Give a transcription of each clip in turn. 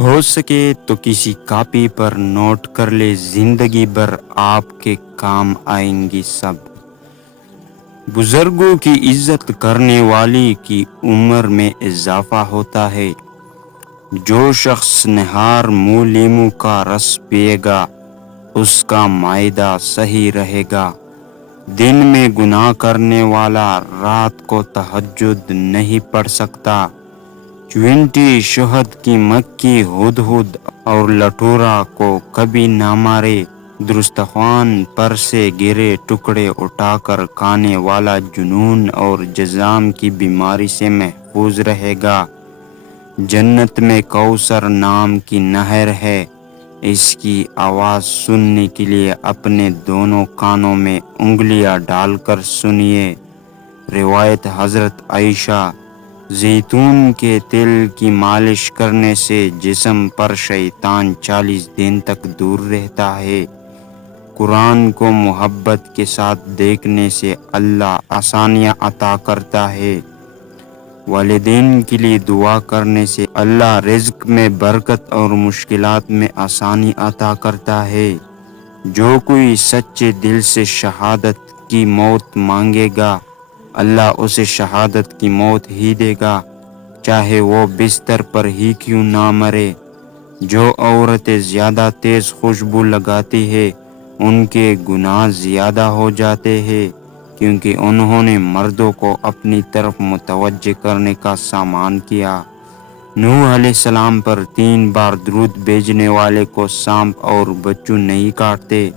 ہو سکے تو کسی کاپی پر نوٹ کر لے، زندگی بھر آپ کے کام آئیں گی سب۔ بزرگوں کی عزت کرنے والی کی عمر میں اضافہ ہوتا ہے۔ جو شخص نہار منہ لیمو کا رس پیے گا اس کا معدہ صحیح رہے گا۔ دن میں گناہ کرنے والا رات کو تہجد نہیں پڑھ سکتا۔ چونٹی شہد کی مکھی ہدہد اور لٹورا کو کبھی نہ مارے۔ درستخوان پر سے گرے ٹکڑے اٹھا کر کھانے والا جنون اور جذام کی بیماری سے محفوظ رہے گا۔ جنت میں کوثر نام کی نہر ہے، اس کی آواز سننے کے لیے اپنے دونوں کانوں میں انگلیاں ڈال کر سنیے۔ روایت حضرت عائشہ۔ زیتون کے تیل کی مالش کرنے سے جسم پر شیطان 40 دن تک دور رہتا ہے۔ قرآن کو محبت کے ساتھ دیکھنے سے اللہ آسانیاں عطا کرتا ہے۔ والدین کے لیے دعا کرنے سے اللہ رزق میں برکت اور مشکلات میں آسانی عطا کرتا ہے۔ جو کوئی سچے دل سے شہادت کی موت مانگے گا اللہ اسے شہادت کی موت ہی دے گا، چاہے وہ بستر پر ہی کیوں نہ مرے۔ جو عورتیں زیادہ تیز خوشبو لگاتی ہیں ان کے گناہ زیادہ ہو جاتے ہیں، کیونکہ انہوں نے مردوں کو اپنی طرف متوجہ کرنے کا سامان کیا۔ نوح علیہ السلام پر 3 بار درود بھیجنے والے کو سانپ اور بچھو نہیں کاٹتے۔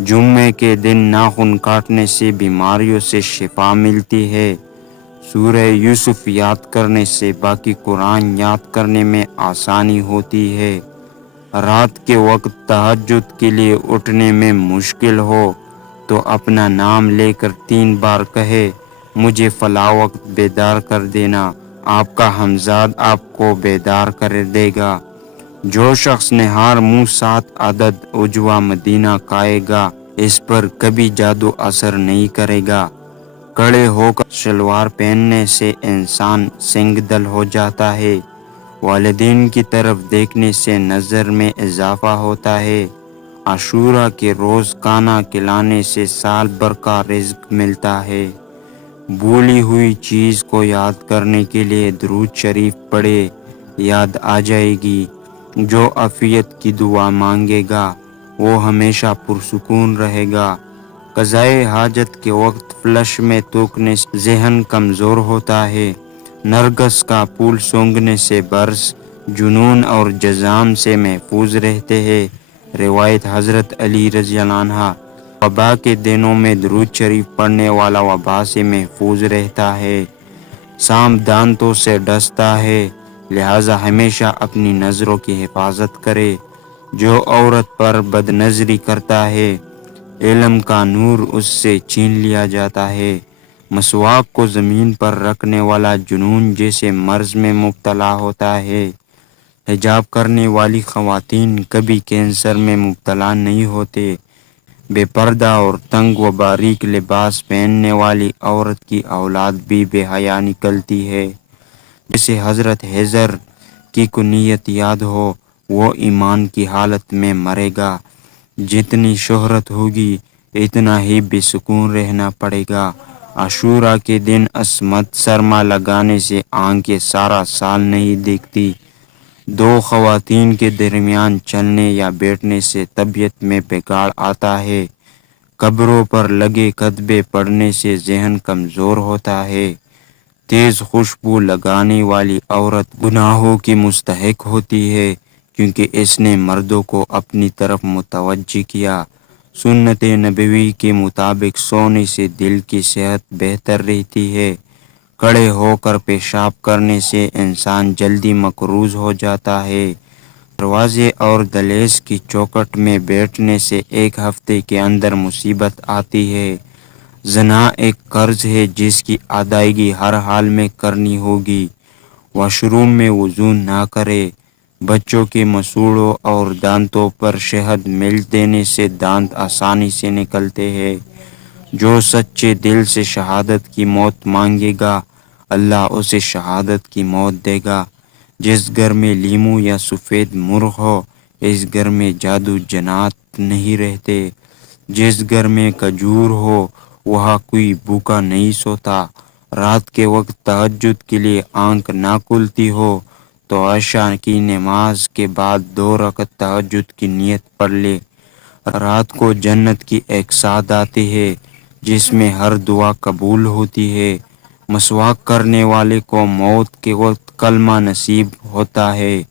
جمعے کے دن ناخن کاٹنے سے بیماریوں سے شفا ملتی ہے۔ سورہ یوسف یاد کرنے سے باقی قرآن یاد کرنے میں آسانی ہوتی ہے۔ رات کے وقت تہجد کے لیے اٹھنے میں مشکل ہو تو اپنا نام لے کر 3 بار کہے، مجھے فلاں وقت بیدار کر دینا، آپ کا ہمزاد آپ کو بیدار کر دے گا۔ جو شخص نہار منہ 7 عدد عجوہ مدینہ کھائے گا اس پر کبھی جادو اثر نہیں کرے گا۔ کھڑے ہو کر شلوار پہننے سے انسان سنگ دل ہو جاتا ہے۔ والدین کی طرف دیکھنے سے نظر میں اضافہ ہوتا ہے۔ عاشوراء کے روز کھانا کھلانے سے سال بھر کا رزق ملتا ہے۔ بھولی ہوئی چیز کو یاد کرنے کے لیے درود شریف پڑھے، یاد آ جائے گی۔ جو عافیت کی دعا مانگے گا وہ ہمیشہ پرسکون رہے گا۔ قضائے حاجت کے وقت فلش میں تھوکنے سے ذہن کمزور ہوتا ہے۔ نرگس کا پھول سونگھنے سے برس جنون اور جذام سے محفوظ رہتے ہیں۔ روایت حضرت علی رضی اللہ عنہ۔ وبا کے دنوں میں درود شریف پڑھنے والا وبا سے محفوظ رہتا ہے۔ سانپ دانتوں سے ڈستا ہے، لہذا ہمیشہ اپنی نظروں کی حفاظت کرے۔ جو عورت پر بد نظری کرتا ہے علم کا نور اس سے چھین لیا جاتا ہے۔ مسواک کو زمین پر رکھنے والا جنون جیسے مرض میں مبتلا ہوتا ہے۔ حجاب کرنے والی خواتین کبھی کینسر میں مبتلا نہیں ہوتے۔ بے پردہ اور تنگ و باریک لباس پہننے والی عورت کی اولاد بھی بے حیا نکلتی ہے۔ جسے حضرت حضر کی کنیت یاد ہو وہ ایمان کی حالت میں مرے گا۔ جتنی شہرت ہوگی اتنا ہی بے سکون رہنا پڑے گا۔ عاشوراء کے دن عصمت سرما لگانے سے آنکھیں سارا سال نہیں دیکھتی۔ 2 خواتین کے درمیان چلنے یا بیٹھنے سے طبیعت میں بگاڑ آتا ہے۔ قبروں پر لگے خطبے پڑھنے سے ذہن کمزور ہوتا ہے۔ تیز خوشبو لگانے والی عورت گناہوں کی مستحق ہوتی ہے، کیونکہ اس نے مردوں کو اپنی طرف متوجہ کیا۔ سنت نبوی کے مطابق سونے سے دل کی صحت بہتر رہتی ہے۔ کھڑے ہو کر پیشاب کرنے سے انسان جلدی مقروض ہو جاتا ہے۔ دروازے اور دہلیز کی چوکھٹ میں بیٹھنے سے 1 ہفتے کے اندر مصیبت آتی ہے۔ زنا ایک قرض ہے جس کی ادائیگی ہر حال میں کرنی ہوگی۔ واش روم میں وضو نہ کرے۔ بچوں کے مسوڑوں اور دانتوں پر شہد مل دینے سے دانت آسانی سے نکلتے ہیں۔ جو سچے دل سے شہادت کی موت مانگے گا اللہ اسے شہادت کی موت دے گا۔ جس گھر میں لیمو یا سفید مرغ ہو اس گھر میں جادو جنات نہیں رہتے۔ جس گھر میں کھجور ہو وہاں کوئی بھوکا نہیں سوتا۔ رات کے وقت تہجد کے لیے آنکھ نہ کھلتی ہو تو عشاء کی نماز کے بعد 2 رکعت تہجد کی نیت پڑھ لے۔ رات کو جنت کی ایک ساتھ آتی ہے جس میں ہر دعا قبول ہوتی ہے۔ مسواک کرنے والے کو موت کے وقت کلمہ نصیب ہوتا ہے۔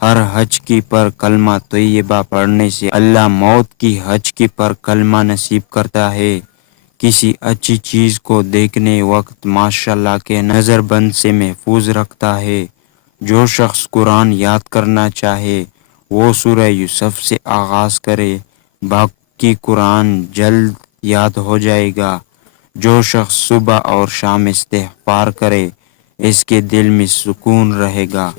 ہر حج کی پر کلمہ طیبہ پڑھنے سے اللہ موت کی حج کی پر کلمہ نصیب کرتا ہے۔ کسی اچھی چیز کو دیکھنے وقت ماشاءاللہ کے نظر بند سے محفوظ رکھتا ہے۔ جو شخص قرآن یاد کرنا چاہے وہ سورہ یوسف سے آغاز کرے، باقی قرآن جلد یاد ہو جائے گا۔ جو شخص صبح اور شام استغفار کرے اس کے دل میں سکون رہے گا۔